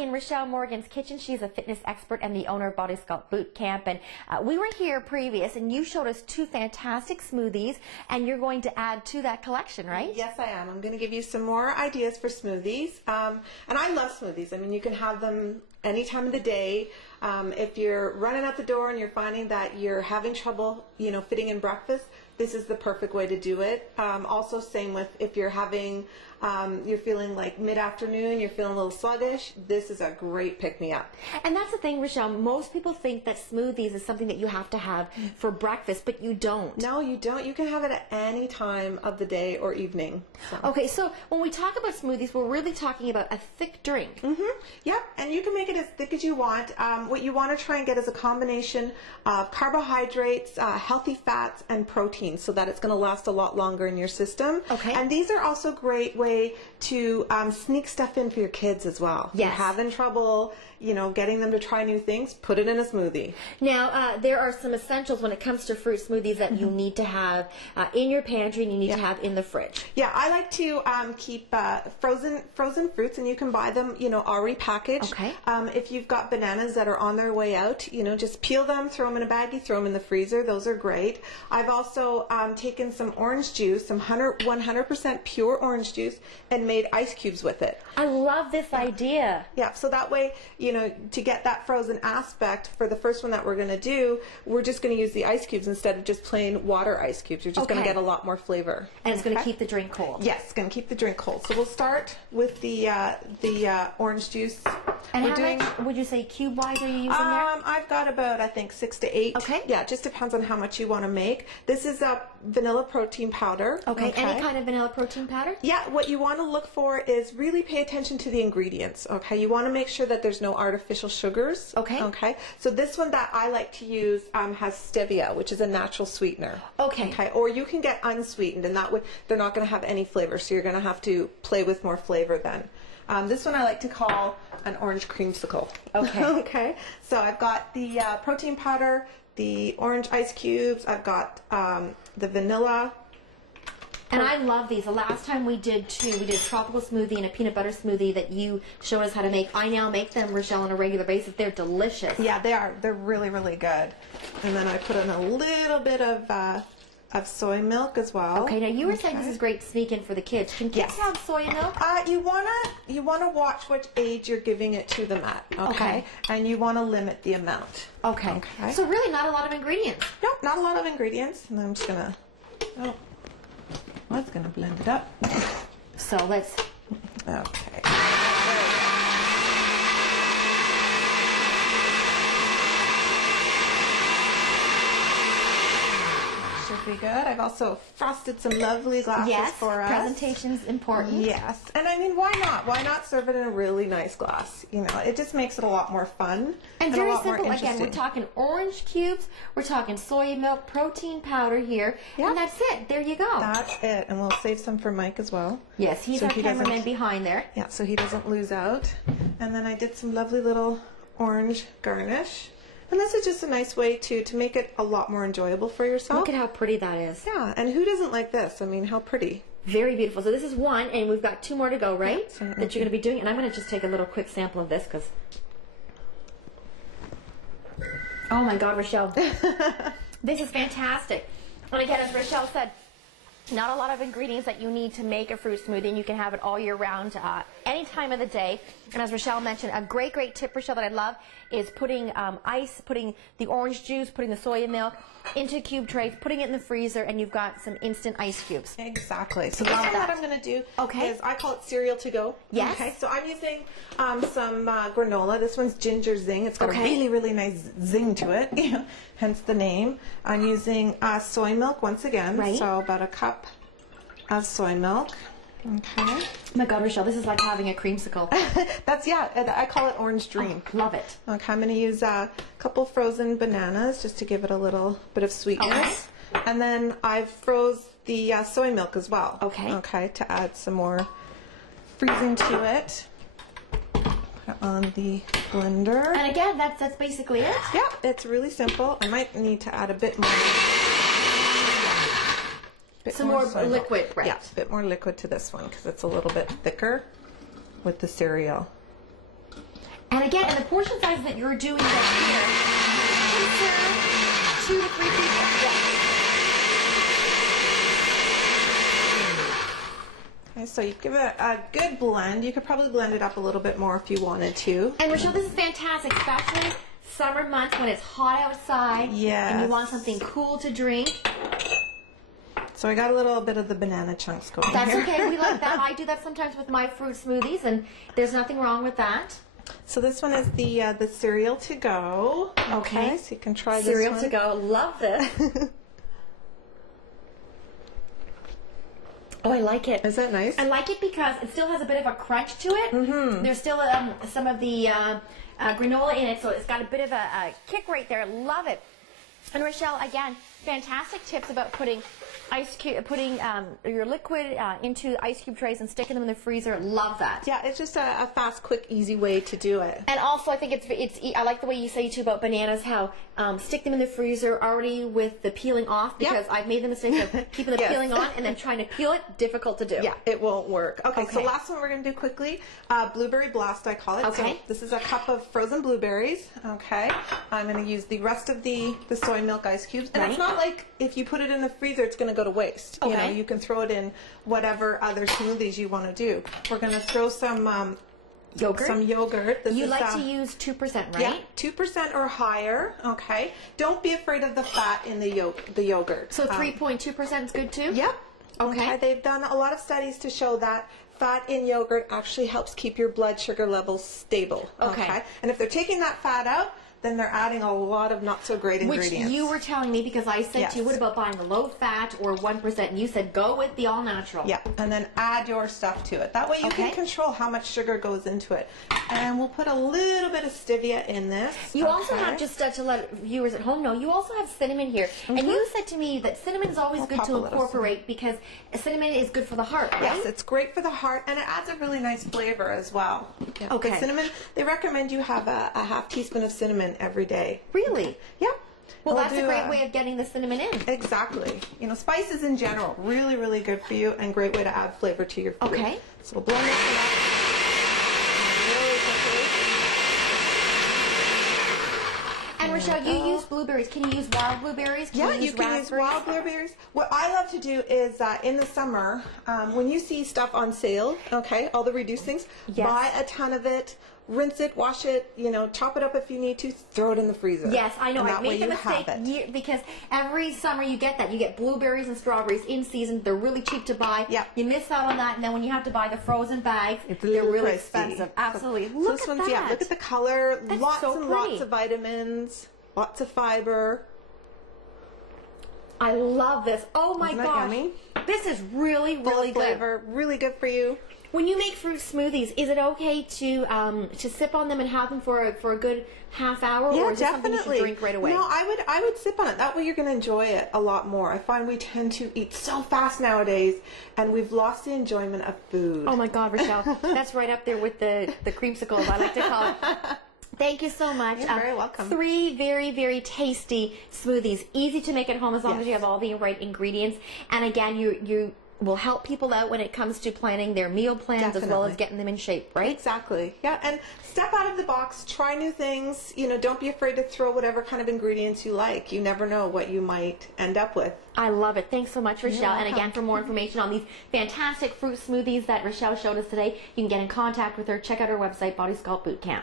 In Richelle Morgan's kitchen. She's a fitness expert and the owner of Bodysculpt Bootcamp. And we were here previous and you showed us two fantastic smoothies and you're going to add to that collection, right? Yes, I am. I'm going to give you some more ideas for smoothies. And I love smoothies. I mean, you can have them any time of the day. If you're running out the door and you're finding that you're having trouble, fitting in breakfast, this is the perfect way to do it. Also, same with if you're having, you're feeling like mid-afternoon, you're feeling a little sluggish, this is a great pick-me-up. And that's the thing, Richelle, most people think that smoothies is something that you have to have for breakfast, but you don't. No, you don't. You can have it at any time of the day or evening. So. Okay, so when we talk about smoothies, we're really talking about a thick drink. Yep, and you can make it as thick as you want. What you want to try and get is a combination of carbohydrates, healthy fats, and protein, so that it's going to last a lot longer in your system. Okay. And these are also a great way to sneak stuff in for your kids as well. Yes. If you're having trouble, getting them to try new things, put it in a smoothie. Now, there are some essentials when it comes to fruit smoothies that you need to have in your pantry and you need to have in the fridge. Yeah, I like to keep frozen fruits, and you can buy them, already packaged. Okay. If you've got bananas that are on their way out, just peel them, throw them in a baggie, throw them in the freezer. Those are great. I've also taken some orange juice, some 100% pure orange juice, and made ice cubes with it. I love this idea. Yeah, so that way, to get that frozen aspect for the first one that we're going to do, we're just going to use the ice cubes instead of just plain water ice cubes. You're just going to get a lot more flavor. And it's going to keep the drink cold. Yes, it's going to keep the drink cold. So we'll start with the orange juice. And how much would you say cube-wise are you using there? I've got about, I think, 6 to 8. Okay. Yeah, it just depends on how much you want to make. This is a vanilla protein powder. Okay. Any kind of vanilla protein powder? Yeah, what you want to look for is really pay attention to the ingredients. Okay, you want to make sure that there's no artificial sugars. Okay. Okay. So this one that I like to use has stevia, which is a natural sweetener. Okay. Okay. Or you can get unsweetened, and that way they're not going to have any flavor. So you're going to have to play with more flavor then. This one I like to call an orange creamsicle. Okay. Okay. So I've got the protein powder, the orange ice cubes. I've got the vanilla. And I love these. The last time we did two, we did a tropical smoothie and a peanut butter smoothie that you showed us how to make. I now make them, Richelle, on a regular basis. They're delicious. Yeah, they are. They're really, really good. And then I put in a little bit of soy milk as well. Okay, now you were saying this is great to sneak in for the kids. Can kids have soy milk? You wanna watch which age you're giving it to them at. Okay. And you want to limit the amount. Okay. So really not a lot of ingredients. No, not a lot of ingredients. And I'm just gonna blend it up. So let's Okay. Should be good. I've also frosted some lovely glasses for us. Presentation's important. Yes. And I mean, why not? Why not serve it in a really nice glass? It just makes it a lot more fun. And very simple. Again, we're talking orange cubes, we're talking soy milk, protein powder here, and that's it. There you go. That's it. And we'll save some for Mike as well. Yes, he's our cameraman behind there. Yeah, so he doesn't lose out. And then I did some lovely little orange garnish. And this is just a nice way to make it a lot more enjoyable for yourself. Look at how pretty that is. Yeah, and who doesn't like this? I mean, how pretty. Very beautiful. So this is one, and we've got 2 more to go, right? Yeah, so that you're going to be doing. And I'm going to just take a little quick sample of this because... Oh my God, Richelle. This is fantastic. And again, as Richelle said, not a lot of ingredients that you need to make a fruit smoothie, and you can have it all year round, any time of the day. And as Richelle mentioned, a great tip, Richelle, that I love is putting putting the orange juice, putting the soy milk into cube trays, putting it in the freezer, and you've got some instant ice cubes. Exactly. So this is what I'm going to do. Okay. Is I call it cereal to go. Yes. Okay. So I'm using some granola. This one's ginger zing. It's got a really, really nice zing to it. Hence the name. I'm using soy milk once again. Right. So about a cup of soy milk. Okay. Oh my God, Richelle, this is like having a creamsicle. I call it orange dream. Oh, love it. Okay, I'm going to use a couple frozen bananas just to give it a little bit of sweetness. Okay. And then I've froze the soy milk as well. Okay. Okay, to add some more freezing to it. Put it on the blender. And again, that's basically it. Yeah, it's really simple. I might need to add a bit more. Some more liquid, right? Yeah, a bit more liquid to this one because it's a little bit thicker with the cereal. And again, and the portion size that you're doing right here can serve 2 to 3 people. Okay, so you give it a good blend. You could probably blend it up a little bit more if you wanted to. And Richelle, this is fantastic, especially summer months when it's hot outside. Yes. And you want something cool to drink. So I got a little bit of the banana chunks going That's here. okay. We like that. I do that sometimes with my fruit smoothies, and there's nothing wrong with that. So this one is the cereal to go. Okay. So you can try Cereal this to one. go. Love this. Oh, I like it. Is that nice? I like it because it still has a bit of a crunch to it. Mm-hmm. There's still some of the granola in it, so it's got a bit of a kick right there. Love it. And Richelle, again, fantastic tips about putting your liquid into ice cube trays and sticking them in the freezer. Love that. Yeah, it's just a fast, quick, easy way to do it. And also, I think I like the way you say too about bananas, how stick them in the freezer already with the peeling off, because I've made the mistake of keeping the peeling on and then trying to peel it. Difficult to do. Yeah, it won't work. Okay, so last one we're going to do quickly, blueberry blast, I call it. Okay. So this is a cup of frozen blueberries. Okay. I'm going to use the rest of the soy milk ice cubes. And it's not like if you put it in the freezer, it's going to go to waste. Okay. You know, you can throw it in whatever other smoothies you want to do. We're going to throw some yogurt. Some yogurt. You like to use 2%, right? Yeah, 2% or higher. Okay. Don't be afraid of the fat in the yogurt. So 3.2% is good too? Yep. Okay. They've done a lot of studies to show that fat in yogurt actually helps keep your blood sugar levels stable. Okay. And if they're taking that fat out, then they're adding a lot of not so great ingredients. Which you were telling me, because I said to you, what about buying the low fat or 1%? And you said go with the all natural. Yeah, and then add your stuff to it. That way you can control how much sugar goes into it. And we'll put a little bit of stevia in this. You also have, just to let viewers at home know, you also have cinnamon here. And you said to me that cinnamon is always good to incorporate because cinnamon is good for the heart, right? Yes, it's great for the heart, and it adds a really nice flavor as well. Yeah. Okay. But cinnamon, they recommend you have a half teaspoon of cinnamon every day. Really? Yeah. Well, that's a great way of getting the cinnamon in. Exactly. You know, spices in general, really, really good for you and great way to add flavor to your food. Okay. So we'll blend this one up really quickly. And Richelle, you use blueberries. Can you use wild blueberries? Can you can use wild blueberries. What I love to do is in the summer, when you see stuff on sale, okay, all the reduced things, buy a ton of it. Rinse it, wash it, you know, chop it up if you need to, throw it in the freezer. Yes, I know. I made the mistake because every summer you get that. You get blueberries and strawberries in season. They're really cheap to buy. Yeah. You miss out on that, and then when you have to buy the frozen bags, they're really expensive. Absolutely. So this one's, yeah, look at the color. That's lots so and pretty. lots of vitamins, lots of fiber. I love this. Oh my Isn't that gosh. yummy? This is really, really Full of good. flavor, really good for you. When you make fruit smoothies, is it okay to sip on them and have them for a good half hour, Yeah, or is it definitely. something you should drink right away? No, I would sip on it. That way you're going to enjoy it a lot more. I find we tend to eat so fast nowadays, and we've lost the enjoyment of food. Oh my God, Richelle, that's right up there with the creamsicles, I like to call it. Thank you so much. You're very welcome. 3 very, very tasty smoothies. Easy to make at home as long as you have all the right ingredients. And again, you will help people out when it comes to planning their meal plans as well as getting them in shape, right? Exactly. Yeah, and step out of the box, try new things. You know, don't be afraid to throw whatever kind of ingredients you like. You never know what you might end up with. I love it. Thanks so much, Richelle. And again, for more information on these fantastic fruit smoothies that Richelle showed us today, you can get in contact with her. Check out her website, Bodysculpt Bootcamp.